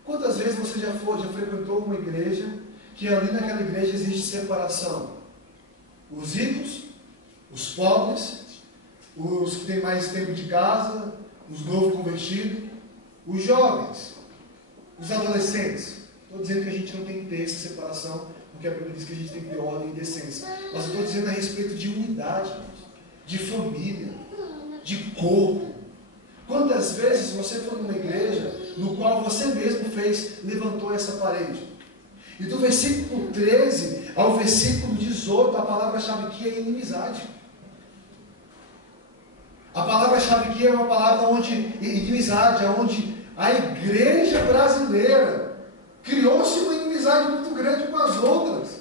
Quantas vezes você já frequentou uma igreja que ali naquela igreja existe separação? Os ricos, os pobres, os que têm mais tempo de casa, os novos convertidos, os jovens, os adolescentes. Estou dizendo que a gente não tem que ter essa separação, porque a Bíblia diz que a gente tem que ter ordem e decência. Mas estou dizendo a respeito de unidade, de família, de corpo. Quantas vezes você foi numa igreja no qual você mesmo levantou essa parede? E do versículo 13 ao versículo 18, a palavra-chave aqui é inimizade. A palavra-chave aqui é uma palavra onde, inimizade, onde a igreja brasileira criou-se uma inimizade muito grande com as outras,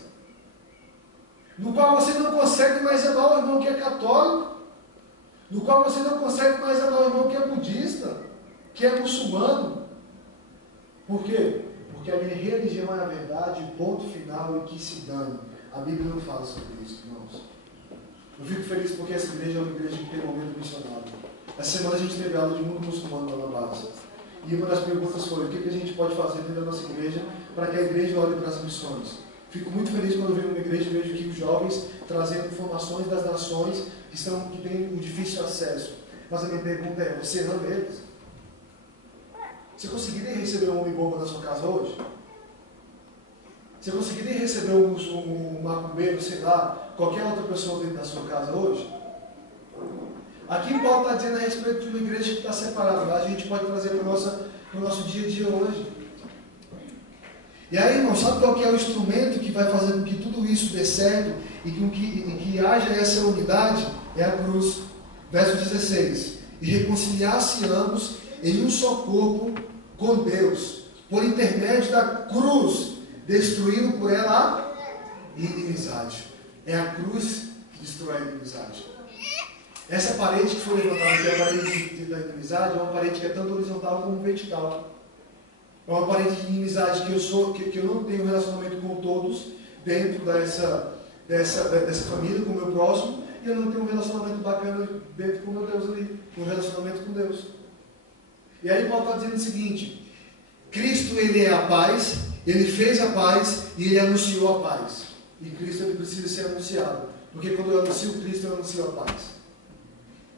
no qual você não consegue mais amar o irmão que é católico, no qual você não consegue mais amar o irmão que é budista, que é muçulmano. Por quê? Porque a minha religião é a verdade, ponto final, e que se dane. A Bíblia não fala sobre isso, irmãos. Eu fico feliz porque essa igreja é uma igreja que tem um momento missionário. Essa semana a gente teve aula de mundo muçulmano lá na base. E uma das perguntas foi: o que a gente pode fazer dentro da nossa igreja para que a igreja olhe para as missões? Fico muito feliz quando eu venho numa igreja e vejo aqui os jovens trazendo informações das nações que têm um difícil acesso. Mas a minha pergunta é: você ama eles? Você conseguiria receber um homem bomba na sua casa hoje? Você conseguiria receber um macumbeiro, sei lá, qualquer outra pessoa dentro da sua casa hoje? Aqui Paulo está dizendo a respeito de uma igreja que está separada. A gente pode trazer para o nosso dia a dia hoje. E aí, irmão, sabe qual que é o instrumento que vai fazer com que tudo isso dê certo e que haja essa unidade? É a cruz. Verso 16. E reconciliar-se ambos em um só corpo com Deus, por intermédio da cruz, destruindo por ela a inimizade. É a cruz que destrói a inimizade. Essa parede que foi levantada, que é a parede da inimizade, é uma parede que é tanto horizontal como vertical. É uma parede de inimizade que eu não tenho relacionamento com todos dentro dessa família, com o meu próximo, e eu não tenho um relacionamento bacana dentro com o meu Deus ali, um relacionamento com Deus. E aí Paulo está dizendo o seguinte: Cristo, ele é a paz, ele fez a paz e ele anunciou a paz. E Cristo, ele precisa ser anunciado, porque quando eu anuncio Cristo, eu anuncio a paz.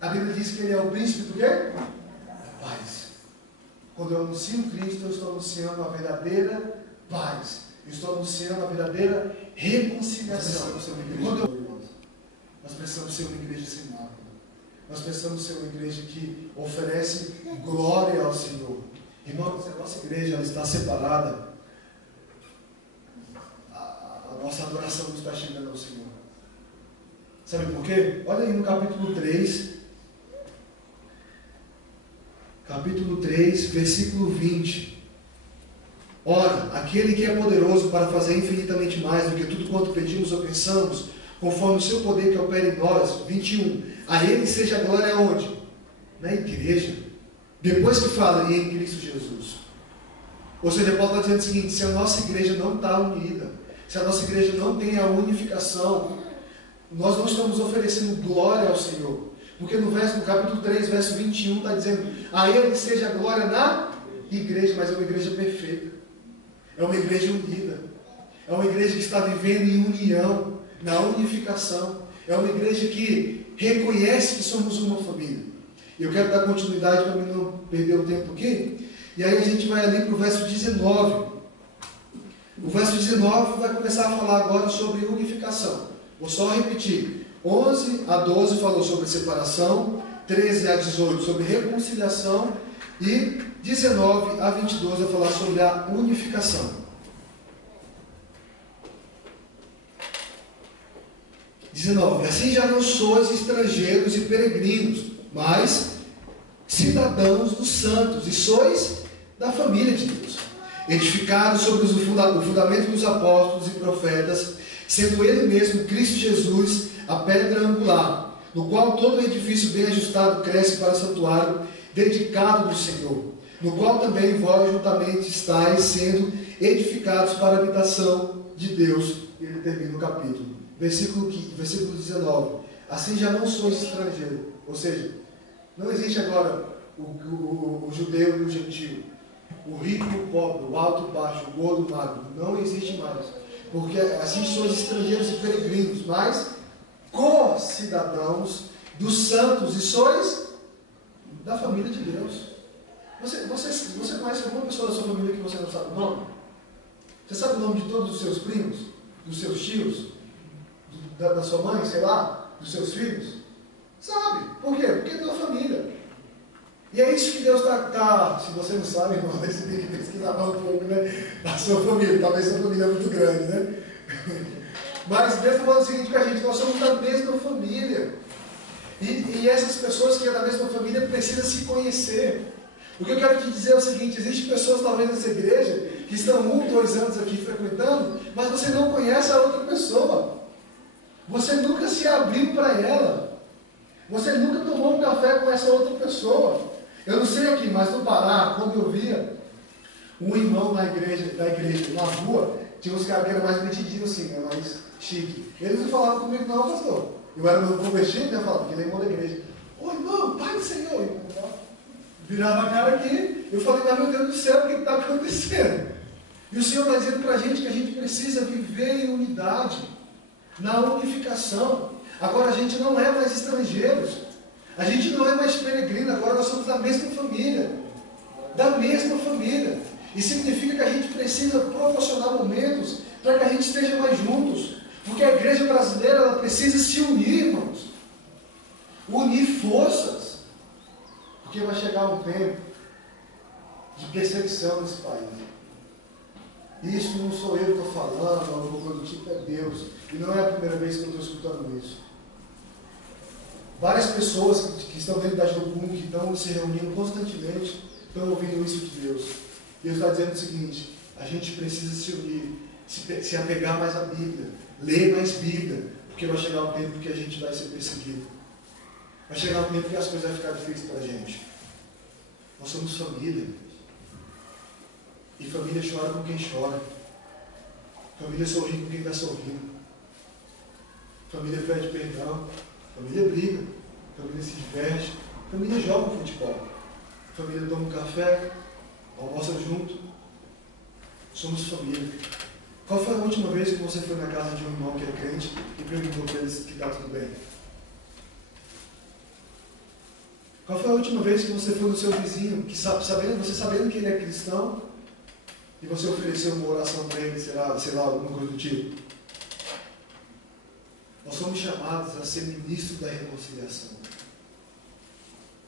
A Bíblia diz que ele é o príncipe do quê? Da paz. Quando eu anuncio Cristo, eu estou anunciando a verdadeira paz. Eu estou anunciando a verdadeira reconciliação. Nós precisamos ser uma igreja sem mácula. Nós precisamos ser uma igreja que oferece glória ao Senhor. Irmãos, a nossa igreja ela está separada. A nossa adoração não está chegando ao Senhor. Sabe por quê? Olha aí no capítulo 3. Capítulo 3, versículo 20. Ora, aquele que é poderoso para fazer infinitamente mais do que tudo quanto pedimos ou pensamos, conforme o seu poder que opera em nós. 21. A ele seja a glória onde? Na igreja. Depois que fala, e em Cristo Jesus. Ou seja, Paulo está dizendo o seguinte: se a nossa igreja não está unida, se a nossa igreja não tem a unificação, nós não estamos oferecendo glória ao Senhor. Porque no capítulo 3, verso 21, está dizendo: a ele seja a glória na igreja. Mas é uma igreja perfeita, é uma igreja unida, é uma igreja que está vivendo em união, na unificação, é uma igreja que reconhece que somos uma família. Eu quero dar continuidade para mim não perder o tempo aqui, e aí a gente vai ali para o verso 19. O verso 19 vai começar a falar agora sobre unificação. Vou só repetir: 11 a 12 falou sobre separação, 13 a 18 sobre reconciliação, e 19 a 22 vai falar sobre a unificação. 19. Assim já não sois estrangeiros e peregrinos, mas cidadãos dos santos, e sois da família de Deus, edificados sobre o fundamento dos apóstolos e profetas, sendo ele mesmo, Cristo Jesus, a pedra angular, no qual todo o edifício bem ajustado cresce para santuário, dedicado do Senhor, no qual também vós juntamente estáis sendo edificados para a habitação de Deus. E ele termina o capítulo. Versículo 19. Assim já não sois estrangeiro. Ou seja, não existe agora o judeu e o gentio, o rico e o pobre, o alto e o baixo, o gordo e o magro. Não existe mais. Porque assim sois estrangeiros e peregrinos, mas co-cidadãos dos santos, e sois da família de Deus. Você conhece alguma pessoa da sua família que você não sabe o nome? Você sabe o nome de todos os seus primos? Dos seus tios? Da sua mãe, sei lá? Dos seus filhos? Sabe. Por quê? Porque é tua família. E é isso que Deus está. Se você não sabe, irmão, você tem que pesquisar mais um pouco, né? A sua família, talvez a sua família é muito grande, né? Mas Deus está falando o seguinte com a gente: nós somos da mesma família. E essas pessoas que é da mesma família precisam se conhecer. O que eu quero te dizer é o seguinte: existem pessoas talvez nessa igreja que estão 1, 2 anos aqui frequentando, mas você não conhece a outra pessoa. Você nunca se abriu para ela. Você nunca tomou um café com essa outra pessoa. Eu não sei aqui, mas no Pará, quando eu via um irmão da igreja na rua, tinha uns caras que eram mais metidinhos assim, né, mais chique. Eles não falavam comigo, não, pastor. Eu era meu convertido, né, falava, porque ele é irmão da igreja. Ô irmão, Pai do Senhor, irmão. Virava a cara aqui, eu falei, mas meu Deus do céu, o que está acontecendo? E o Senhor está dizendo para a gente que a gente precisa viver em unidade, na unificação. Agora a gente não é mais estrangeiros, a gente não é mais peregrino, agora nós somos da mesma família. Da mesma família. E significa que a gente precisa proporcionar momentos para que a gente esteja mais juntos. Porque a igreja brasileira ela precisa se unir, irmãos. Unir forças. Porque vai chegar um tempo de perseguição nesse país. Isso não sou eu que estou falando, alguma coisa do tipo, é Deus. E não é a primeira vez que eu estou escutando isso. Várias pessoas que estão dentro da Jocum, que estão se reunindo constantemente, estão ouvindo isso de Deus. Deus está dizendo o seguinte: a gente precisa se unir, se apegar mais à Bíblia, ler mais Bíblia, porque vai chegar um tempo que a gente vai ser perseguido. Vai chegar um tempo que as coisas vão ficar difíceis para a gente. Nós somos família. E família chora com quem chora. Família sorri com quem está sorrindo. Família pede perdão. Família briga. Família se diverte. Família joga futebol. Família toma um café. Almoça junto. Somos família. Qual foi a última vez que você foi na casa de um irmão que é crente e perguntou para eles que está tudo bem? Qual foi a última vez que você foi no seu vizinho, que você sabendo que ele é cristão, e você ofereceu uma oração para ele, sei lá, alguma coisa do tipo? Nós somos chamados a ser ministros da reconciliação.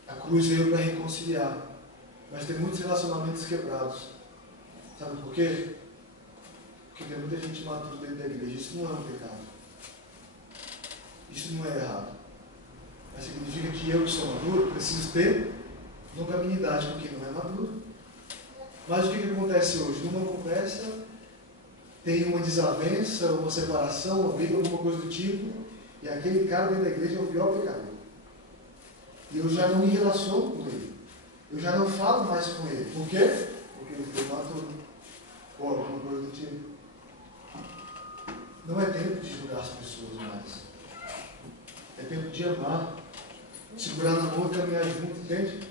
A cruz veio para reconciliar, mas tem muitos relacionamentos quebrados. Sabe por quê? Porque tem muita gente matura dentro da igreja. Isso não é um pecado. Isso não é errado. Mas significa que eu, que sou maduro, preciso ter longanimidade com quem não é maduro. Mas o que acontece hoje? Numa conversa, tem uma desavença, uma separação, uma briga, alguma coisa do tipo, e aquele cara dentro da igreja é o pior pecador. E eu já não me relaciono com ele. Eu já não falo mais com ele. Por quê? Porque ele foi maduro. Ou alguma coisa do tipo. Não é tempo de julgar as pessoas mais. É tempo de amar. Segurar na mão e caminhar junto, entende?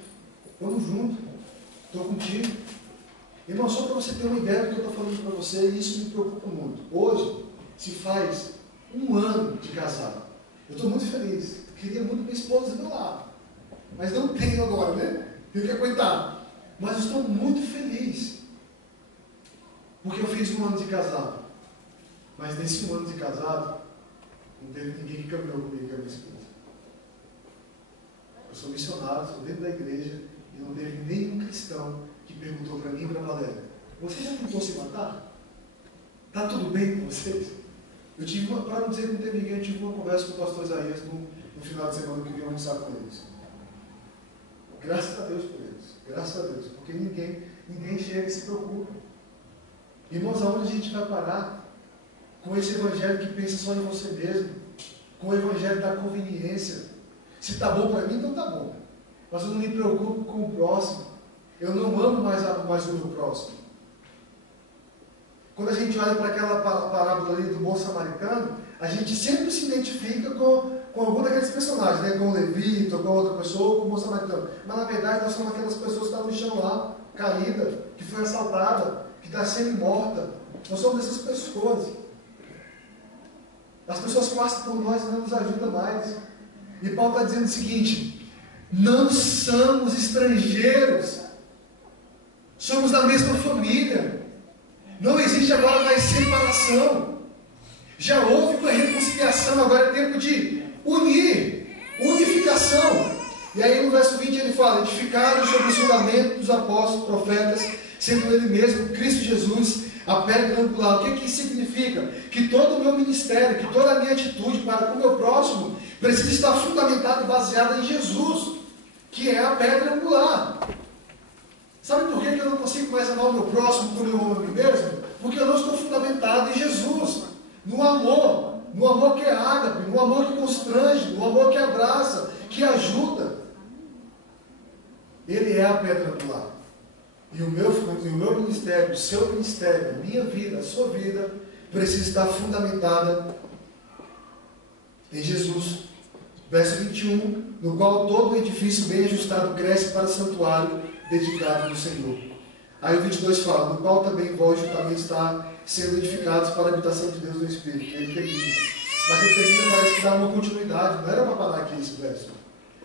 Vamos junto. Estou contigo. Irmão, só para você ter uma ideia do que eu estou falando para você, e isso me preocupa muito. Hoje, se faz 1 ano de casado. Eu estou muito feliz. Queria muito minha esposa do meu lado. Mas não tenho agora, né? Tenho que aguentar. Mas eu estou muito feliz. Porque eu fiz 1 ano de casado. Mas nesse 1 ano de casado, não teve ninguém que caminhou comigo, que é a minha esposa. Eu sou missionário, estou dentro da igreja, e não teve nenhum cristão que perguntou para mim e para a Valéria: você já tentou se matar? Está tudo bem com vocês? Eu tive para não dizer que não teve ninguém, eu tive uma conversa com o pastor Isaías no final de semana que eu queria almoçar com eles. Graças a Deus por eles. Graças a Deus. Porque ninguém chega e se preocupa. Irmãos, aonde a gente vai parar com esse evangelho que pensa só em você mesmo? Com o evangelho da conveniência? Se está bom para mim, então está bom. Mas eu não me preocupo com o próximo. Eu não amo mais o meu próximo. Quando a gente olha para aquela parábola ali do bom samaritano, a gente sempre se identifica com algum daqueles personagens, né? Com o levita, ou com outra pessoa, ou com o bom samaritano. Mas na verdade nós somos aquelas pessoas que estão no chão lá, caída, que foi assaltada, que está sendo morta. Nós somos essas pessoas. As pessoas passam por nós e não nos ajudam mais. E Paulo está dizendo o seguinte: não somos estrangeiros, somos da mesma família. Não existe agora mais separação. Já houve uma reconciliação, agora é tempo de unir, unificação. E aí no verso 20 ele fala: edificaram sobre o fundamento dos apóstolos, profetas, sendo ele mesmo, Cristo Jesus, a pedra angular. O que isso significa? Que todo o meu ministério, que toda a minha atitude para com o meu próximo precisa estar fundamentada e baseada em Jesus, que é a pedra angular. Sabe por que eu não consigo mais amar o meu próximo como eu amo a mim mesmo? Porque eu não estou fundamentado em Jesus, no amor que é ágape, no amor que constrange, no amor que abraça, que ajuda. Ele é a pedra angular. E o meu ministério, o seu ministério, a minha vida, a sua vida, precisa estar fundamentada em Jesus. Verso 21, no qual todo o edifício bem ajustado cresce para o santuário dedicado do Senhor. Aí o 22 fala: no qual também vós juntamente está sendo edificados para a habitação de Deus no Espírito. Ele termina. Mas ele termina, parece que dá uma continuidade. Não era para parar aqui esse verso.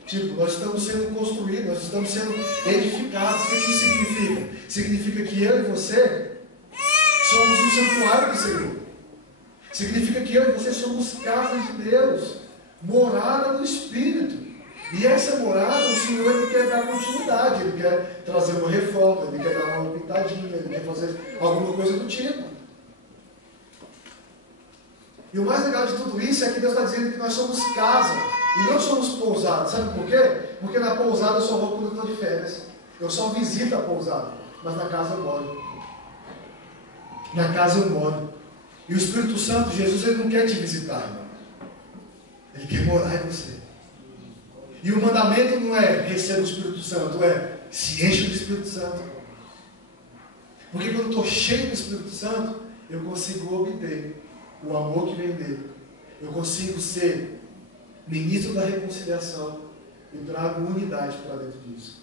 Tipo, nós estamos sendo construídos, nós estamos sendo edificados. O que isso significa? Significa que eu e você somos um santuário do Senhor. Significa que eu e você somos casas de Deus, morada do Espírito. E essa morada, o Senhor, Ele quer dar continuidade, Ele quer trazer uma reforma, Ele quer dar uma pintadinha, Ele quer fazer alguma coisa do tipo. E o mais legal de tudo isso é que Deus está dizendo que nós somos casa e não somos pousada. Sabe por quê? Porque na pousada eu só vou quando eu estou de férias. Eu só visito a pousada, mas na casa eu moro. Na casa eu moro. E o Espírito Santo, Jesus, Ele não quer te visitar, irmão. Ele quer morar em você. E o mandamento não é receba o Espírito Santo, é se enche do Espírito Santo. Porque quando eu estou cheio do Espírito Santo, eu consigo obter o amor que vem dele. Eu consigo ser ministro da reconciliação e trago unidade para dentro disso.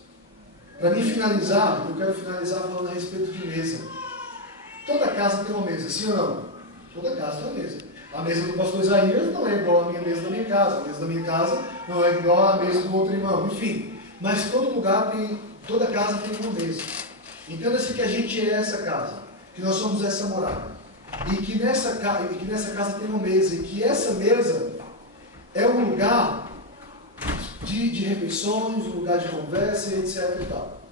Para mim finalizar, eu quero finalizar falando a respeito de mesa. Toda casa tem uma mesa, sim ou não? Toda casa tem uma mesa. A mesa do pastor Isaías não é igual à minha mesa da minha casa. A mesa da minha casa não é igual à mesa do outro irmão. Enfim, mas todo lugar tem, toda casa tem uma mesa. Entenda-se que a gente é essa casa, que nós somos essa morada. E que nessa casa tem uma mesa. E que essa mesa é um lugar de refeições, um lugar de conversa, etc. E tal.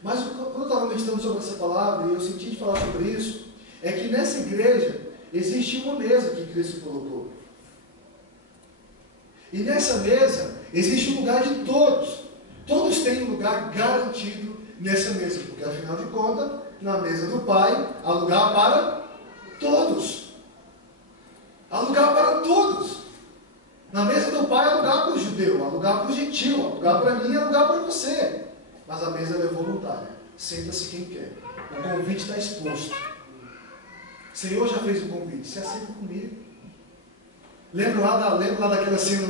Mas quando eu estava meditando sobre essa palavra, e eu senti de falar sobre isso, é que nessa igreja existe uma mesa que Cristo colocou. E nessa mesa existe um lugar de todos. Todos têm um lugar garantido nessa mesa. Porque afinal de contas, na mesa do Pai, há lugar para todos. Há lugar para todos. Na mesa do Pai há lugar para o judeu, há lugar para o gentil, há lugar para mim, há lugar para você. Mas a mesa é voluntária. Senta-se quem quer. O convite está exposto. O Senhor já fez o convite. Se aceita comigo. Lembra lá daquela cena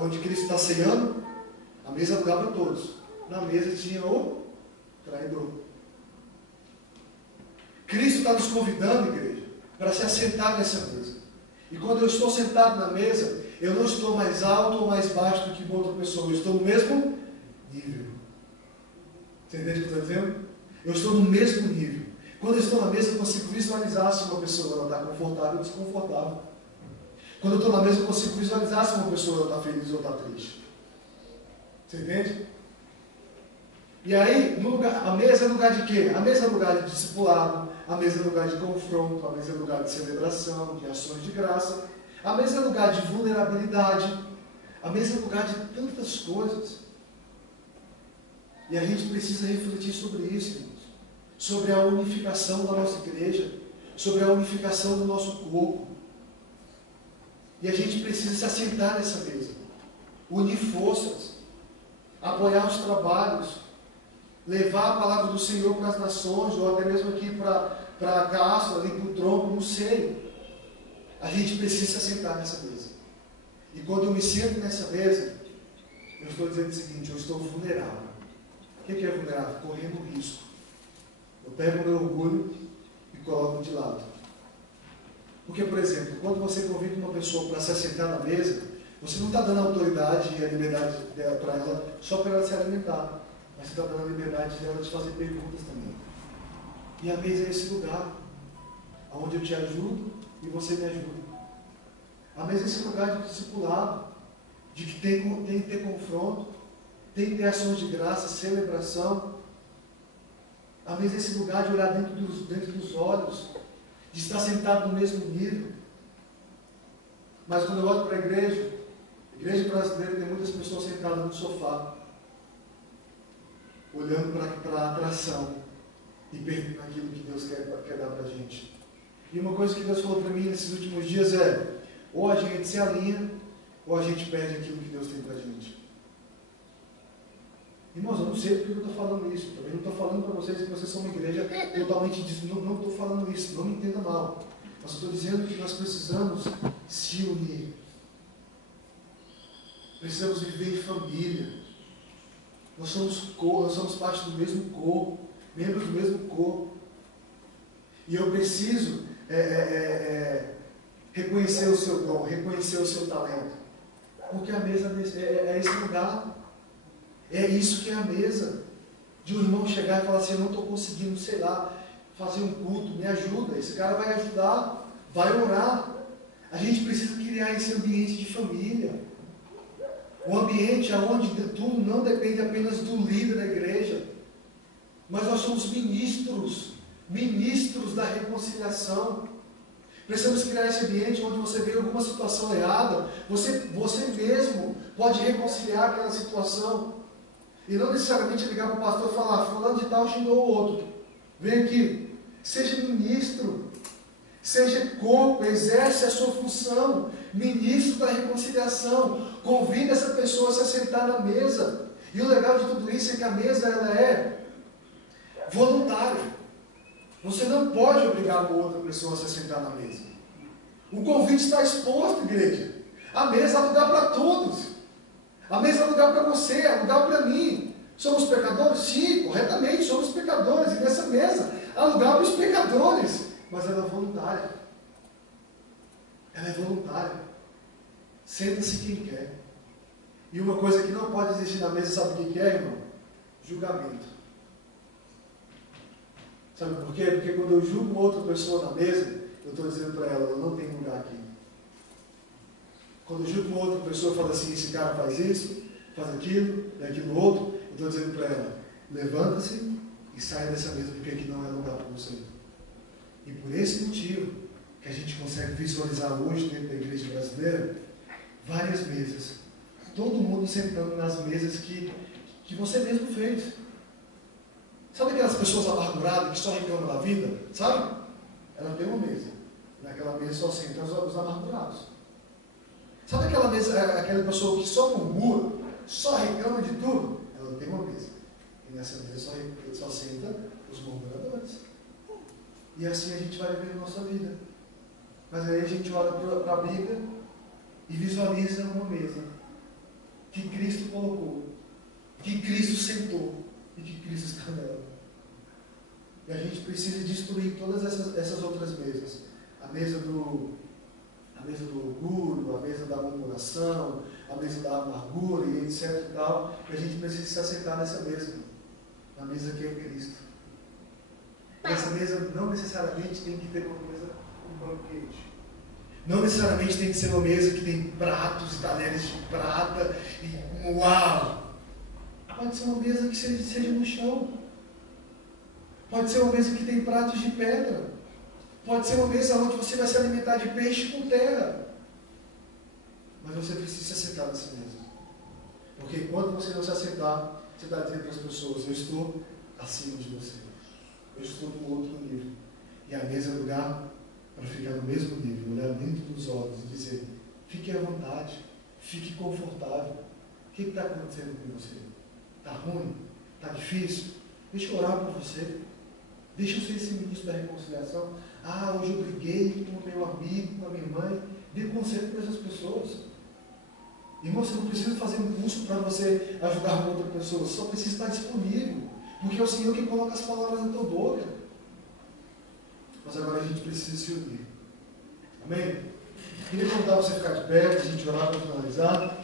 onde Cristo está ceando? A mesa é lugar para todos. Na mesa tinha o traidor. Cristo está nos convidando, igreja, para se assentar nessa mesa. E quando eu estou sentado na mesa, eu não estou mais alto ou mais baixo do que outra pessoa. Eu estou no mesmo nível. Você entende o que eu estou dizendo? Eu estou no mesmo nível. Quando eu estou na mesa, eu consigo visualizar se uma pessoa está confortável ou desconfortável. Quando eu estou na mesa, eu consigo visualizar se uma pessoa está feliz ou está triste. Você entende? E aí, a mesa é lugar de quê? A mesa é lugar de discipulado, a mesa é lugar de confronto, a mesa é lugar de celebração, de ações de graça, a mesa é lugar de vulnerabilidade, a mesa é lugar de tantas coisas. E a gente precisa refletir sobre isso, irmãos. Sobre a unificação da nossa igreja, sobre a unificação do nosso corpo. E a gente precisa se assentar nessa mesa, unir forças, apoiar os trabalhos, levar a palavra do Senhor para as nações, ou até mesmo aqui para a Castro, ali para o tronco, não sei. A gente precisa se assentar nessa mesa. E quando eu me sento nessa mesa, eu estou dizendo o seguinte: eu estou vulnerável. O que é vulnerável? Correndo risco. Eu pego o meu orgulho e coloco de lado. Porque, por exemplo, quando você convida uma pessoa para se assentar na mesa, você não está dando a autoridade e a liberdade dela para ela só para ela se alimentar. Mas você está dando a liberdade dela de fazer perguntas também. E a mesa é esse lugar onde eu te ajudo e você me ajuda. A mesa é esse lugar de discipulado, de que tem que ter confronto, tem que ter ações de graça, celebração. A mesa é esse lugar de olhar dentro dos olhos, de estar sentado no mesmo nível. Mas quando eu olho para a igreja brasileira tem muitas pessoas sentadas no sofá, olhando para a atração e perdendo aquilo que Deus quer dar para a gente. E uma coisa que Deus falou para mim nesses últimos dias é: ou a gente se alinha, ou a gente perde aquilo que Deus tem para a gente. Irmãos, eu não sei porque eu estou falando isso. Também não estou falando para vocês que vocês são uma igreja totalmente disso. Não estou falando isso, não me entenda mal. Mas estou dizendo que nós precisamos se unir. Precisamos viver em família. Nós somos parte do mesmo corpo, membros do mesmo corpo. E eu preciso reconhecer o seu dom, reconhecer o seu talento. Porque a mesa é esse lugar. É isso que é a mesa. De um irmão chegar e falar assim: eu não estou conseguindo, sei lá, fazer um culto, me ajuda. Esse cara vai ajudar, vai orar. A gente precisa criar esse ambiente de família. Um ambiente onde tudo não depende apenas do líder da igreja, mas nós somos ministros da reconciliação. Precisamos criar esse ambiente onde você vê alguma situação errada, você mesmo pode reconciliar aquela situação. E não necessariamente ligar para o pastor e falar: fulano de tal xingou o outro. Vem aqui. Seja ministro. Seja corpo. Exerce a sua função. Ministro da reconciliação. Convida essa pessoa a se assentar na mesa. E o legal de tudo isso é que a mesa ela é voluntária. Você não pode obrigar uma outra pessoa a se assentar na mesa. O convite está exposto, igreja. A mesa é lugar para todos. A mesa é lugar para você, é lugar para mim. Somos pecadores? Sim, corretamente, somos pecadores. E nessa mesa há lugar para os pecadores. Mas ela é voluntária. Ela é voluntária. Senta-se quem quer. E uma coisa que não pode existir na mesa, sabe o que é, irmão? Julgamento. Sabe por quê? Porque quando eu julgo outra pessoa na mesa, eu estou dizendo para ela: eu não tenho lugar aqui. Quando eu julgo uma outra pessoa e falo assim: esse cara faz isso, faz aquilo, e aquilo outro, eu estou dizendo para ela: levanta-se e saia dessa mesa, porque aqui não é lugar para você. E por esse motivo que a gente consegue visualizar hoje dentro da igreja brasileira várias mesas, todo mundo sentando nas mesas que você mesmo fez. Sabe aquelas pessoas amarguradas que só reclamam da vida? Sabe? Ela tem uma mesa. Naquela mesa só sentam os amargurados. Sabe aquela mesa, aquela pessoa que só murmura, só reclama de tudo? Ela tem uma mesa. E nessa mesa só senta os murmuradores. E assim a gente vai viver a nossa vida. Mas aí a gente olha para a Bíblia e visualiza uma mesa que Cristo colocou, que Cristo sentou e que Cristo está nela. E a gente precisa destruir todas essas outras mesas. A mesa do orgulho, a mesa da murmuração, a mesa da amargura e etc e tal. E a gente precisa se assentar nessa mesa. Na mesa que é Cristo. E essa mesa não necessariamente tem que ter uma mesa com banquete. Não necessariamente tem que ser uma mesa que tem pratos, talheres de prata e uau! Pode ser uma mesa que seja no chão. Pode ser uma mesa que tem pratos de pedra. Pode ser uma mesa onde você vai se alimentar de peixe com terra. Mas você precisa se assentar nessa mesa. Porque enquanto você não se assentar, você está dizendo para as pessoas: eu estou acima de você. Eu estou no outro nível. E a mesa é o lugar para ficar no mesmo nível, olhar dentro dos olhos e dizer: fique à vontade, fique confortável. O que está acontecendo com você? Está ruim? Está difícil? Deixa eu orar por você. Deixa eu ser esse ministro da reconciliação. Ah, hoje eu briguei com o meu amigo, com a minha mãe. Dê conselho para essas pessoas. Irmão, você não precisa fazer um curso para você ajudar uma outra pessoa. Você só precisa estar disponível. Porque é o Senhor que coloca as palavras na tua boca. Mas agora a gente precisa se unir. Amém? Queria convidar você a ficar de pé, a gente orar para finalizar.